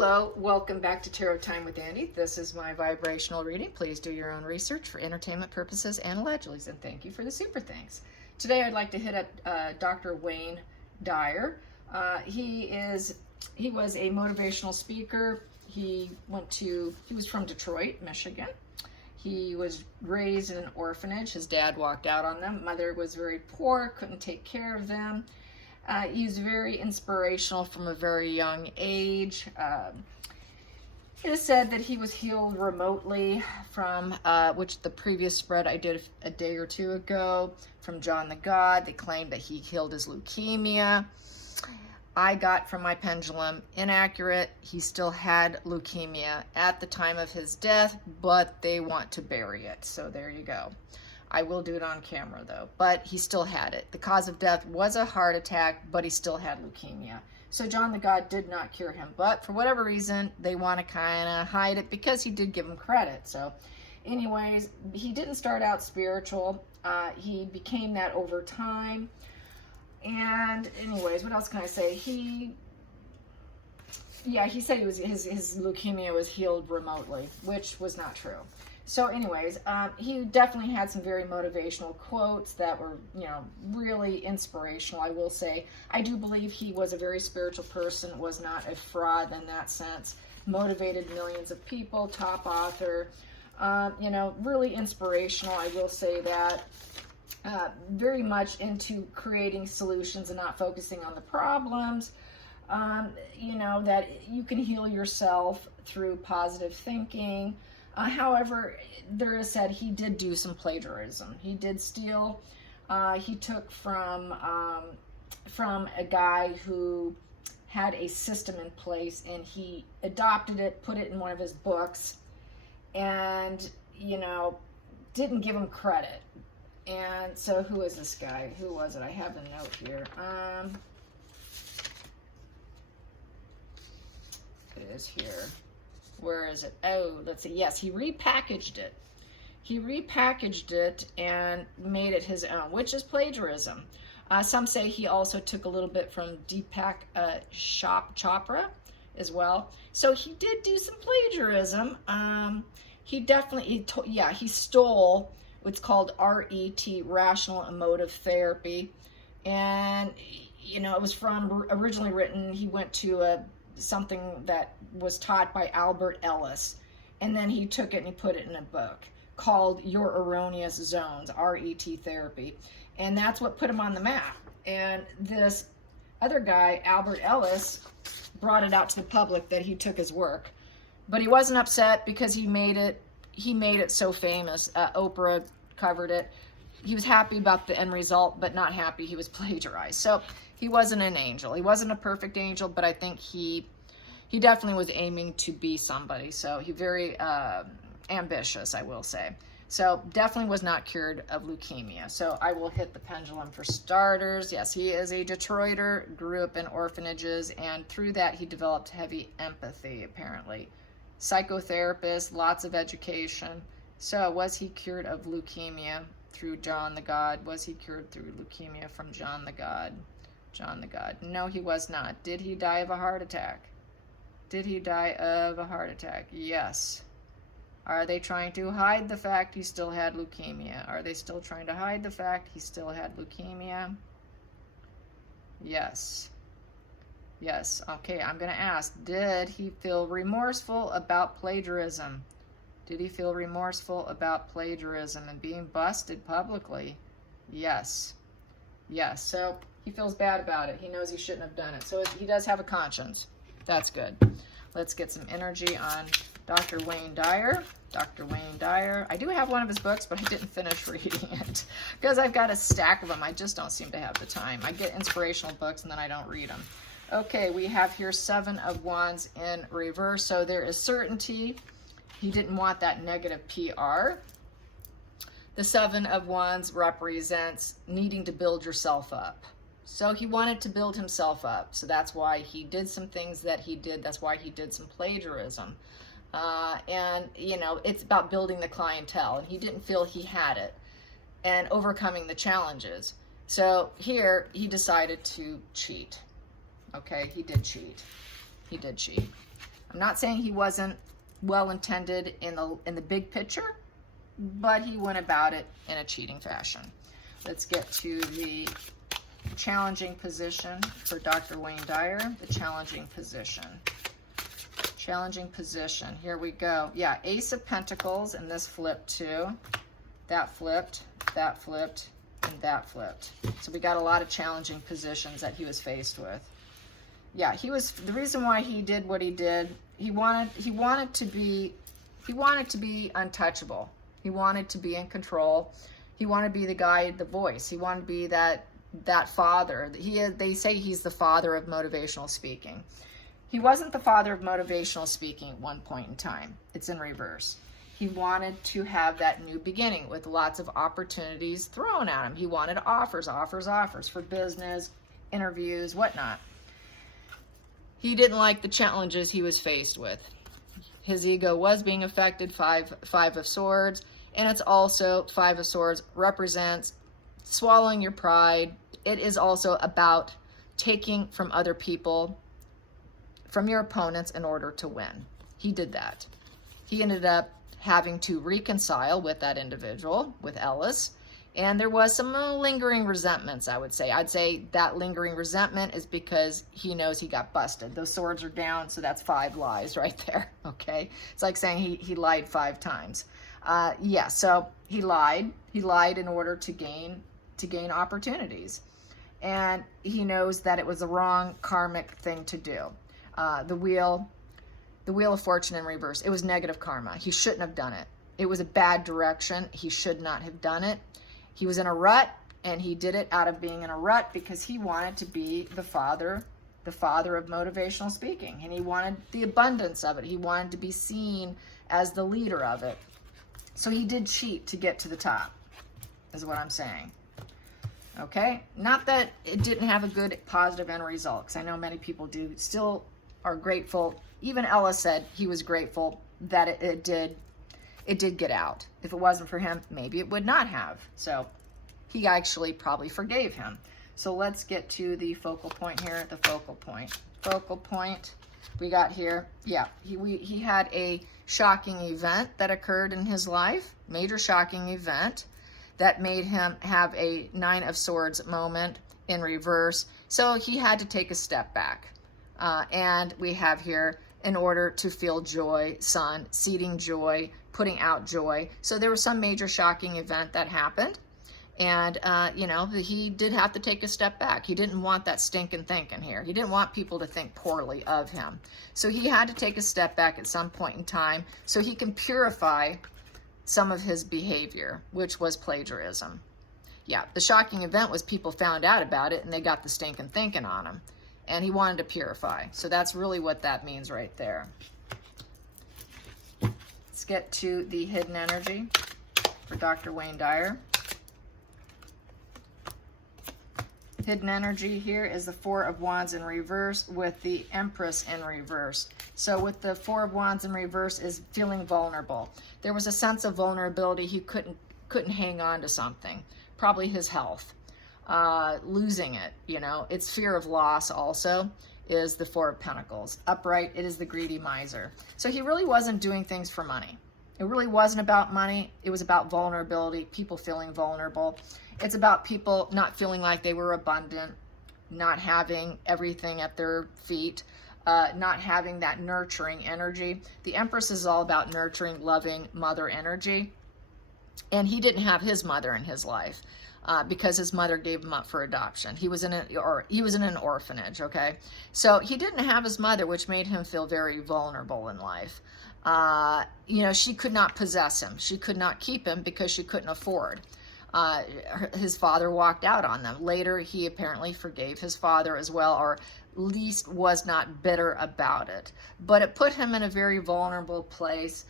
Hello, welcome back to Tarot Time with Andy. This is my vibrational reading. Please do your own research for entertainment purposes and allegedly, and thank you for the super thanks. Today I'd like to hit up Dr. Wayne Dyer. He was a motivational speaker. He was from Detroit, Michigan. He was raised in an orphanage. His dad walked out on them. Mother was very poor, couldn't take care of them. He's very inspirational from a very young age. It is said that he was healed remotely from, which the previous spread I did a day or two ago, from John the God. They claimed that he healed his leukemia. I got from my pendulum inaccurate. He still had leukemia at the time of his death, but they want to bury it. So there you go. I will do it on camera though, but he still had it. The cause of death was a heart attack, but he still had leukemia. So John the God did not cure him, but for whatever reason, they want to kind of hide it because he did give him credit. So anyways, he didn't start out spiritual. He became that over time. And anyways, what else can I say? He said his leukemia was healed remotely, which was not true. So anyways, he definitely had some very motivational quotes that were, really inspirational, I will say. I do believe he was a very spiritual person, was not a fraud in that sense, motivated millions of people, top author, really inspirational, I will say that. Very much into creating solutions and not focusing on the problems. That you can heal yourself through positive thinking. However, there is said he did do some plagiarism. He did steal. He took from a guy who had a system in place, and he adopted it, put it in one of his books, and didn't give him credit. And so who is this guy? Who was it? I have the note here. It is here. Where is it? Oh, let's see. Yes, he repackaged it. He repackaged it and made it his own, which is plagiarism. Some say he also took a little bit from Deepak Chopra as well. So he did do some plagiarism. He stole what's called RET, Rational Emotive Therapy. And, it was originally written, he went to something that was taught by Albert Ellis, and then he took it and he put it in a book called Your Erroneous Zones, RET Therapy, and that's what put him on the map. And this other guy, Albert Ellis, brought it out to the public that he took his work, but he wasn't upset because he made it so famous. Oprah covered it. He was happy about the end result, but not happy he was plagiarized. So he wasn't an angel. He wasn't a perfect angel, but I think he definitely was aiming to be somebody. So he very ambitious, I will say. So definitely was not cured of leukemia. So I will hit the pendulum for starters. Yes, he is a Detroiter, grew up in orphanages, and through that he developed heavy empathy, apparently. Psychotherapist, lots of education. So was he cured of leukemia through John the God? Was he cured through leukemia from John the God? John the God. No, he was not. Did he die of a heart attack? Did he die of a heart attack? Yes. Are they trying to hide the fact he still had leukemia? Are they still trying to hide the fact he still had leukemia? Yes. Yes. Okay, I'm going to ask, did he feel remorseful about plagiarism? Did he feel remorseful about plagiarism and being busted publicly? Yes. Yes. So he feels bad about it. He knows he shouldn't have done it. So he does have a conscience. That's good. Let's get some energy on Dr. Wayne Dyer. Dr. Wayne Dyer. I do have one of his books, but I didn't finish reading it because I've got a stack of them. I just don't seem to have the time. I get inspirational books and then I don't read them. Okay, we have here 7 of Wands in reverse. So there is certainty. He didn't want that negative PR. The 7 of Wands represents needing to build yourself up. So he wanted to build himself up. So that's why he did some things that he did. That's why he did some plagiarism. And, it's about building the clientele. And he didn't feel he had it. And overcoming the challenges. So here, he decided to cheat. Okay, he did cheat. He did cheat. I'm not saying he wasn't well-intended in the big picture, but he went about it in a cheating fashion. Let's get to the challenging position for Dr. Wayne Dyer. The challenging position. Challenging position. Here we go. Yeah, Ace of Pentacles, and this flipped too. That flipped, and that flipped. So we got a lot of challenging positions that he was faced with. Yeah, the reason why he did what he did, he wanted to be untouchable. He wanted to be in control. He wanted to be the guy, the voice. He wanted to be that father. They say he's the father of motivational speaking. He wasn't the father of motivational speaking at one point in time. It's in reverse. He wanted to have that new beginning with lots of opportunities thrown at him. He wanted offers for business, interviews, whatnot. He didn't like the challenges he was faced with. His ego was being affected, five of swords, and it's also Five of Swords represents swallowing your pride. It is also about taking from other people, from your opponents, in order to win. He did that. He ended up having to reconcile with that individual, with Ellis, and there was some lingering resentments, I would say. I'd say that lingering resentment is because he knows he got busted. Those swords are down, so that's 5 lies right there, okay? It's like saying he lied 5 times. Yeah, so he lied. He lied in order to gain opportunities. And he knows that it was the wrong karmic thing to do. The Wheel of Fortune in reverse. It was negative karma. He shouldn't have done it. It was a bad direction. He should not have done it. He was in a rut, and he did it out of being in a rut because he wanted to be the father of motivational speaking, and he wanted the abundance of it. He wanted to be seen as the leader of it. So he did cheat to get to the top, is what I'm saying. Okay? Not that it didn't have a good, positive end result, because I know many people do still are grateful. Even Ellis said he was grateful that it did get out. If it wasn't for him, maybe it would not have. So he actually probably forgave him. So let's get to the focal point here. The focal point. Focal point we got here. Yeah, he had a shocking event that occurred in his life. Major shocking event that made him have a 9 of Swords moment in reverse. So he had to take a step back. And we have here, in order to feel joy, sun, seeding joy, putting out joy. So there was some major shocking event that happened. And, he did have to take a step back. He didn't want that stinking thinking here. He didn't want people to think poorly of him. So he had to take a step back at some point in time so he can purify some of his behavior, which was plagiarism. Yeah, the shocking event was people found out about it and they got the stinking thinking on him. And he wanted to purify. So that's really what that means right there. Let's get to the hidden energy for Dr. Wayne Dyer. Hidden energy here is the 4 of Wands in reverse with the Empress in reverse. So with the 4 of Wands in reverse is feeling vulnerable. There was a sense of vulnerability. He couldn't hang on to something. Probably his health. Losing it, it's fear of loss also is the 4 of Pentacles. Upright, it is the greedy miser. So he really wasn't doing things for money. It really wasn't about money. It was about vulnerability, people feeling vulnerable. It's about people not feeling like they were abundant, not having everything at their feet, not having that nurturing energy. The Empress is all about nurturing, loving mother energy. And he didn't have his mother in his life. Because his mother gave him up for adoption. He was in an orphanage, okay? So he didn't have his mother, which made him feel very vulnerable in life. She could not possess him. She could not keep him because she couldn't afford. His father walked out on them. Later, he apparently forgave his father as well, or at least was not bitter about it. But it put him in a very vulnerable place.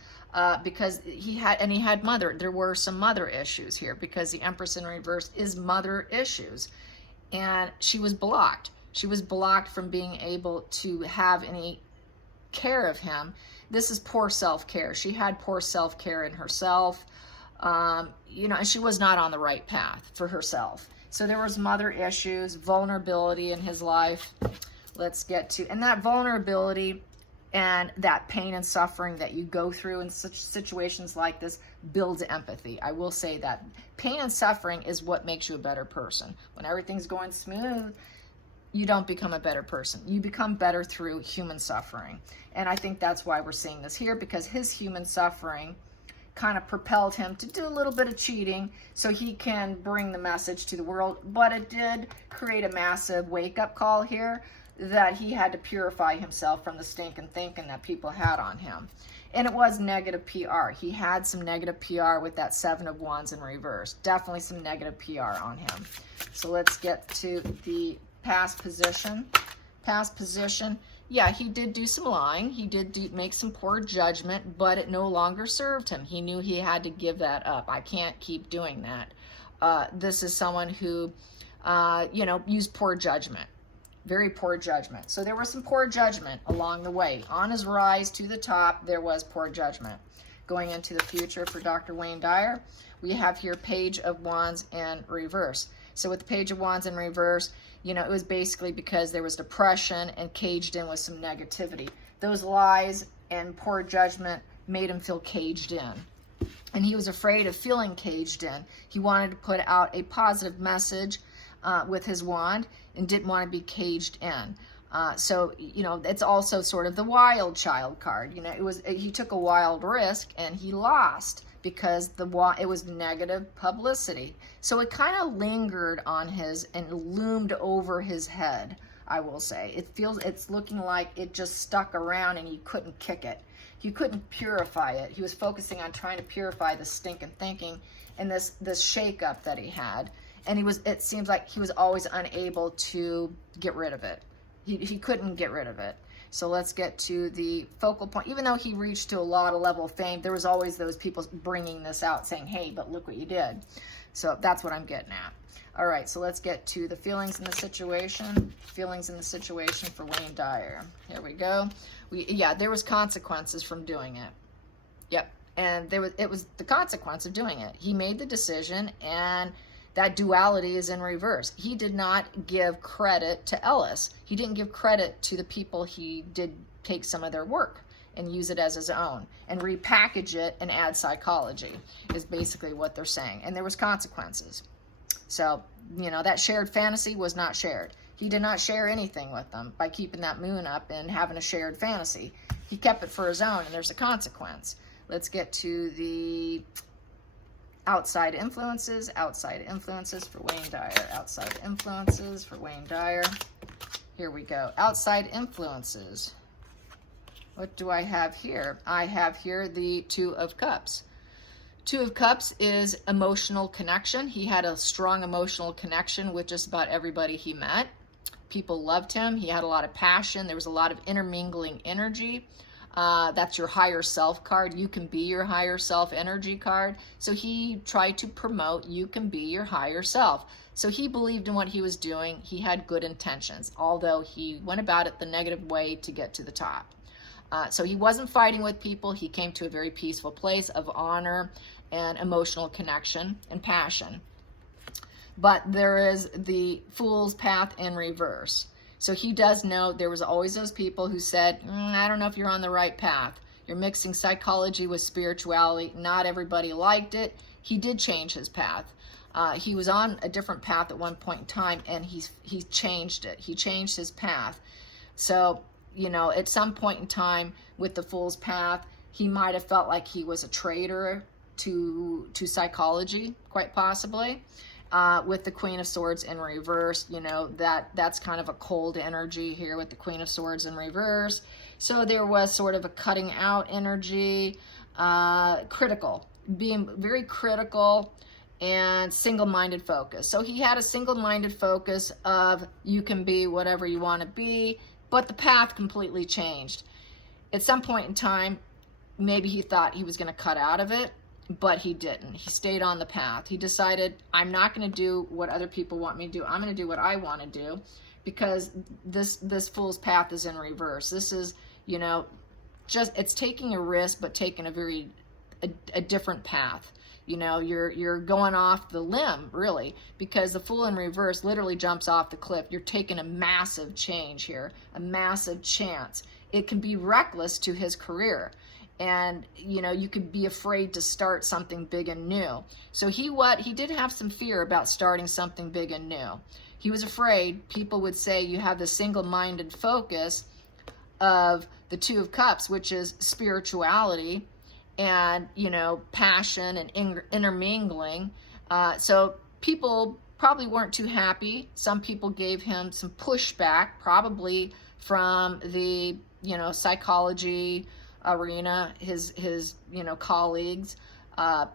Because he had mother. There were some mother issues here because the Empress in reverse is mother issues. And she was blocked. She was blocked from being able to have any care of him. This is poor self-care. She had poor self-care in herself. And she was not on the right path for herself. So there was mother issues, vulnerability in his life. Let's get to, and that vulnerability And that pain and suffering that you go through in such situations like this builds empathy. I will say that pain and suffering is what makes you a better person. When everything's going smooth, you don't become a better person. You become better through human suffering. And I think that's why we're seeing this here, because his human suffering kind of propelled him to do a little bit of cheating so he can bring the message to the world. But it did create a massive wake-up call here that he had to purify himself from the stinking thinking that people had on him. And it was negative PR. He had some negative PR with that 7 of Wands in reverse. Definitely some negative PR on him. So let's get to the past position. Past position. Yeah, he did do some lying. He did make some poor judgment, but it no longer served him. He knew he had to give that up. I can't keep doing that. This is someone who, used poor judgment. Very poor judgment. So there was some poor judgment along the way. On his rise to the top, there was poor judgment. Going into the future for Dr. Wayne Dyer, we have here Page of Wands in reverse. So with the Page of Wands in reverse, it was basically because there was depression and caged in with some negativity. Those lies and poor judgment made him feel caged in. And he was afraid of feeling caged in. He wanted to put out a positive message with his wand and didn't want to be caged in. So it's also sort of the wild child card. He took a wild risk and he lost because it was negative publicity. So it kind of lingered on his and loomed over his head, I will say. It's looking like it just stuck around and he couldn't kick it. He couldn't purify it. He was focusing on trying to purify the stinking thinking and this shakeup that he had. And it seems like he was always unable to get rid of it. He couldn't get rid of it. So let's get to the focal point. Even though he reached to a lot of level of fame, there was always those people bringing this out saying, hey, but look what you did. So that's what I'm getting at. All right, so let's get to the feelings in the situation. Feelings in the situation for Wayne Dyer. Here we go. There was consequences from doing it. Yep, and it was the consequence of doing it. He made the decision, and that duality is in reverse. He did not give credit to Ellis. He didn't give credit to the people he did take some of their work and use it as his own and repackage it and add psychology is basically what they're saying. And there was consequences. So, that shared fantasy was not shared. He did not share anything with them by keeping that moon up and having a shared fantasy. He kept it for his own, and there's a consequence. Let's get to the outside influences for Wayne Dyer. Outside influences for Wayne Dyer. Here we go. Outside influences. What do I have here? I have here the 2 of Cups. 2 of Cups is emotional connection. He had a strong emotional connection with just about everybody he met. People loved him. He had a lot of passion. There was a lot of intermingling energy. That's your higher self card. You can be your higher self energy card. So he tried to promote you can be your higher self. So he believed in what he was doing. He had good intentions, although he went about it the negative way to get to the top. So he wasn't fighting with people. He came to a very peaceful place of honor and emotional connection and passion. But there is the Fool's Path in reverse. So he does know there was always those people who said, I don't know if you're on the right path. You're mixing psychology with spirituality. Not everybody liked it. He did change his path. He was on a different path at one point in time, and he changed it. He changed his path. So, at some point in time with the Fool's Path, he might have felt like he was a traitor to psychology, quite possibly. With the Queen of Swords in reverse, that's kind of a cold energy here with the Queen of Swords in reverse. So there was sort of a cutting out energy, critical, being very critical and single-minded focus. So he had a single-minded focus of you can be whatever you want to be, but the path completely changed. At some point in time, maybe he thought he was going to cut out of it, but he didn't. He stayed on the path. He decided, I'm not going to do what other people want me to do. I'm going to do what I want to do, because this Fool's Path is in reverse. This is, it's taking a risk, but taking a different path. You're going off the limb, really, because the Fool in reverse literally jumps off the cliff. You're taking a massive change here, a massive chance. it can be reckless to his career. And, you know, you could be afraid to start something big and new. So he did have some fear about starting something big and new. He was afraid people would say you have the single-minded focus of the Two of Cups, which is spirituality and, you know, passion and intermingling. So people probably weren't too happy. Some people gave him some pushback, probably from the, you know, psychology arena. His you know, colleagues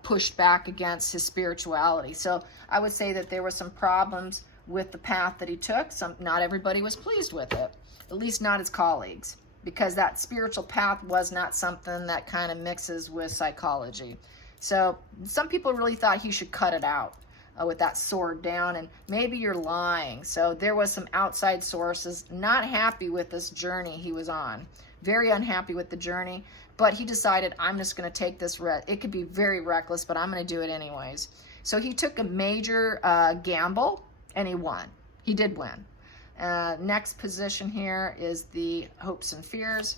pushed back against his spirituality. So I would say that there were some problems with the path that he took. Not everybody was pleased with it, at least not his colleagues, because that spiritual path was not something that kind of mixes with psychology. So some people really thought he should cut it out with that sword down, and maybe you're lying. So there was some outside sources not happy with this journey he was on, very unhappy with the journey, but he decided, I'm just going to take this risk. It could be very reckless, but I'm going to do it anyways. So he took a major gamble, and he won. He did win. Next position here is the hopes and fears.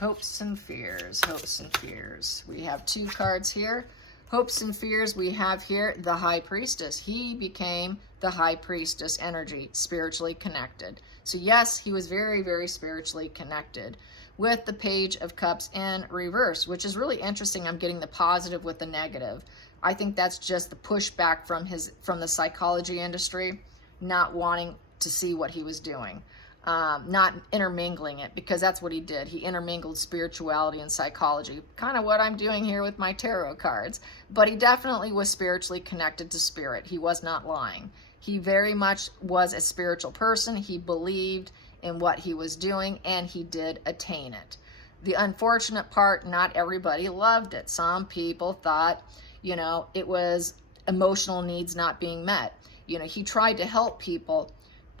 Hopes and fears, hopes and fears. We have two cards here. Hopes and fears, we have here the High Priestess. He became the High Priestess energy, spiritually connected. So yes, he was very, very spiritually connected, with the Page of Cups in reverse, which is really interesting. I'm getting the positive with the negative. I think that's just the pushback from the psychology industry, not wanting to see what he was doing. Not intermingling it, because that's what he did. He intermingled spirituality and psychology, kind of what I'm doing here with my tarot cards. But he definitely was spiritually connected to spirit. He was not lying. He very much was a spiritual person. He believed in what he was doing, and he did attain it. The unfortunate part, not everybody loved it. Some people thought, you know, it was emotional needs not being met. You know, he tried to help people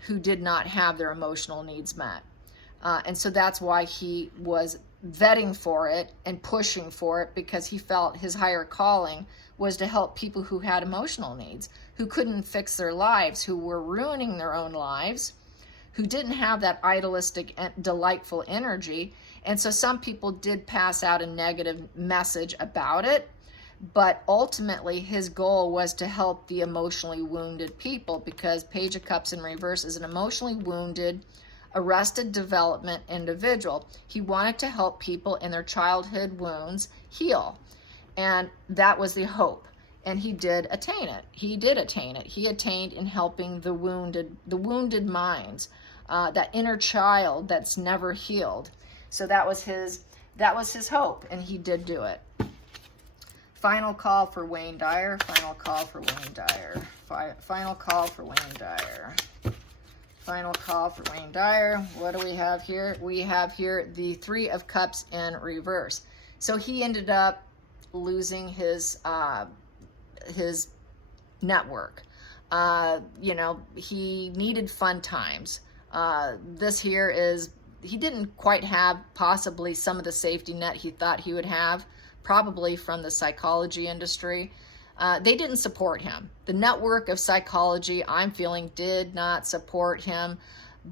who did not have their emotional needs met. And so that's why he was vetting for it and pushing for it, because he felt his higher calling was to help people who had emotional needs, who couldn't fix their lives, who were ruining their own lives, who didn't have that idealistic and delightful energy. And so some people did pass out a negative message about it, but ultimately his goal was to help the emotionally wounded people, because Page of Cups in reverse is an emotionally wounded, arrested development individual. He wanted to help people in their childhood wounds heal, and that was the hope, and he did attain it. He did attain it. He attained in helping the wounded minds, that inner child that's never healed. So that was his hope, and he did do it. Final call for Wayne Dyer. Final call for Wayne Dyer. Final call for Wayne Dyer. Final call for Wayne Dyer. What do we have here? We have here the Three of Cups in reverse. So he ended up losing his network. You know, he needed fun times. This here is, he didn't quite have possibly some of the safety net he thought he would have, probably from the psychology industry. They didn't support him. The network of psychology, I'm feeling, did not support him,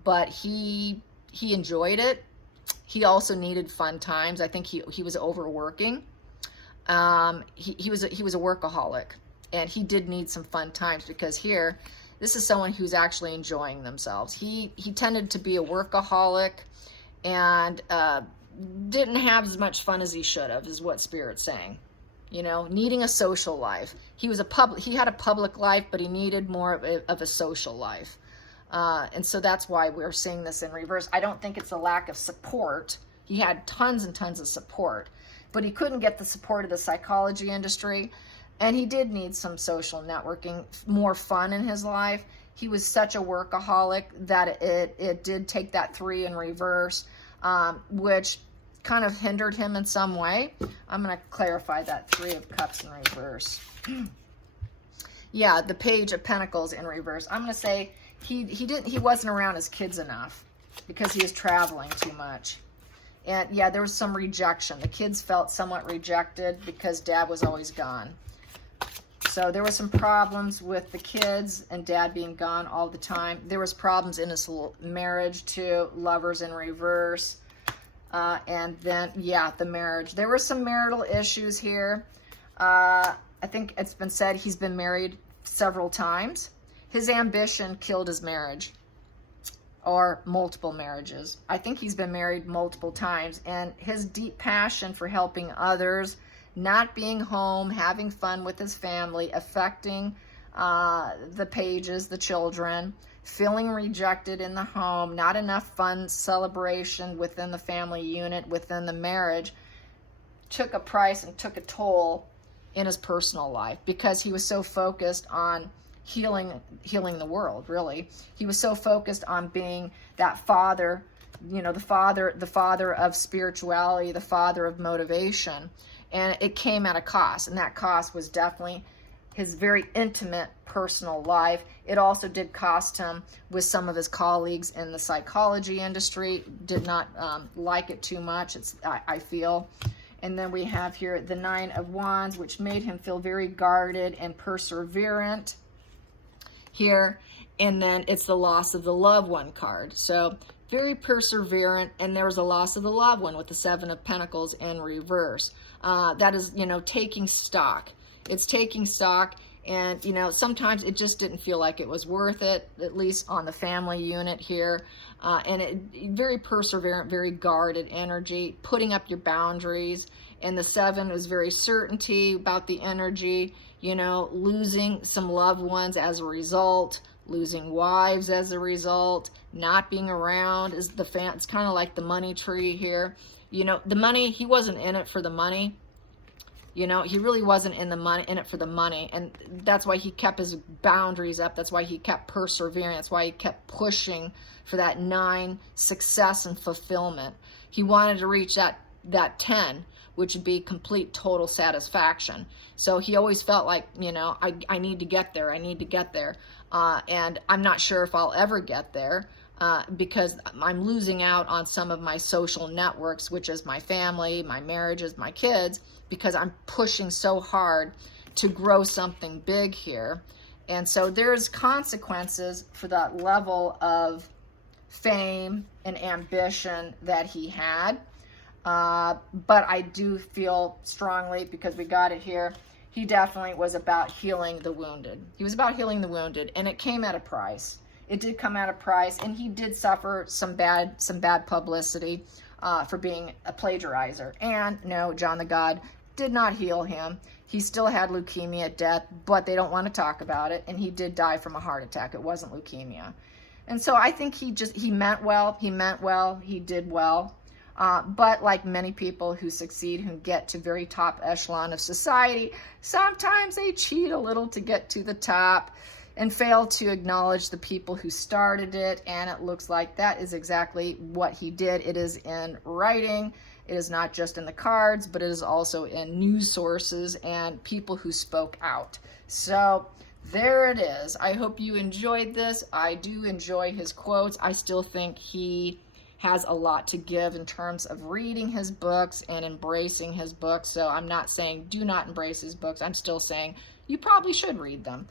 but he enjoyed it. He also needed fun times. I think he was overworking. He was a workaholic, and he did need some fun times, because here, this is someone who's actually enjoying themselves. He tended to be a workaholic, and didn't have as much fun as he should have, is what Spirit's saying. You know, needing a social life. He had a public life, but he needed more of a social life. And so that's why we're seeing this in reverse. I don't think it's a lack of support. He had tons and tons of support, but he couldn't get the support of the psychology industry. And he did need some social networking, more fun in his life. He was such a workaholic that it did take that 3 in reverse, which kind of hindered him in some way. I'm going to clarify that 3 of Cups in reverse. Yeah, the Page of Pentacles in reverse. I'm going to say he wasn't around his kids enough, because he was traveling too much. And yeah, there was some rejection. The kids felt somewhat rejected because Dad was always gone. So there were some problems with the kids and dad being gone all the time. There was problems in his marriage too, lovers in reverse. And then, yeah, the marriage. There were some marital issues here. I think it's been said he's been married several times. His ambition killed his marriage, or multiple marriages. I think he's been married multiple times, and his deep passion for helping others, not being home, having fun with his family, affecting the pages, the children, feeling rejected in the home, not enough fun celebration within the family unit, within the marriage, took a price and took a toll in his personal life, because he was so focused on healing the world. Really, he was so focused on being that father, you know, the father of spirituality, the father of motivation, and it came at a cost, and that cost was definitely his very intimate personal life. It also did cost him with some of his colleagues in the psychology industry. Did not like it too much, I feel. And then we have here the Nine of Wands, which made him feel very guarded and perseverant here. And then it's the loss of the loved one card. So very perseverant, and there was a loss of the loved one with the Seven of Pentacles in reverse. That is, you know, taking stock. It's taking stock, and, you know, sometimes it just didn't feel like it was worth it, at least on the family unit here. And it very perseverant, very guarded energy, putting up your boundaries. And the Seven was very certainty about the energy, you know, losing some loved ones as a result, losing wives as a result, not being around is the it's kind of like the money tree here. You know, the money, he wasn't in it for the money. You know, he really wasn't in it for the money, and that's why he kept his boundaries up. That's why he kept persevering. That's why he kept pushing for that 9, success and fulfillment. He wanted to reach that 10, which would be complete, total satisfaction. So he always felt like, you know, I need to get there. I need to get there, and I'm not sure if I'll ever get there. Because I'm losing out on some of my social networks, which is my family, my marriages, my kids, because I'm pushing so hard to grow something big here. And so there's consequences for that level of fame and ambition that he had. But I do feel strongly, because we got it here, he definitely was about healing the wounded. He was about healing the wounded, and it came at a price. It did come at a price, and he did suffer some bad publicity for being a plagiarizer. And no, John the God did not heal him. He still had leukemia at death, but they don't want to talk about it. And he did die from a heart attack. It wasn't leukemia. And so I think he meant well. He did well. But like many people who succeed, who get to very top echelon of society, sometimes they cheat a little to get to the top and fail to acknowledge the people who started it. And it looks like that is exactly what he did. It is in writing. It is not just in the cards, but it is also in news sources and people who spoke out. So there it is. I hope you enjoyed this. I do enjoy his quotes. I still think he has a lot to give in terms of reading his books and embracing his books. So I'm not saying do not embrace his books. I'm still saying you probably should read them.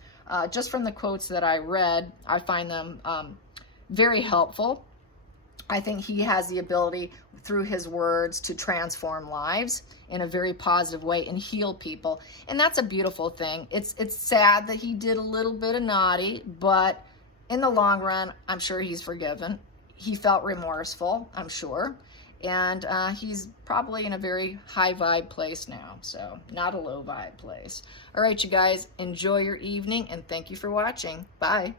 Just from the quotes that I read, I find them very helpful. I think he has the ability through his words to transform lives in a very positive way and heal people. And that's a beautiful thing. It's sad that he did a little bit of naughty, but in the long run, I'm sure he's forgiven. He felt remorseful, I'm sure. And he's probably in a very high vibe place now, so not a low vibe place. All right, you guys, enjoy your evening, and thank you for watching. Bye.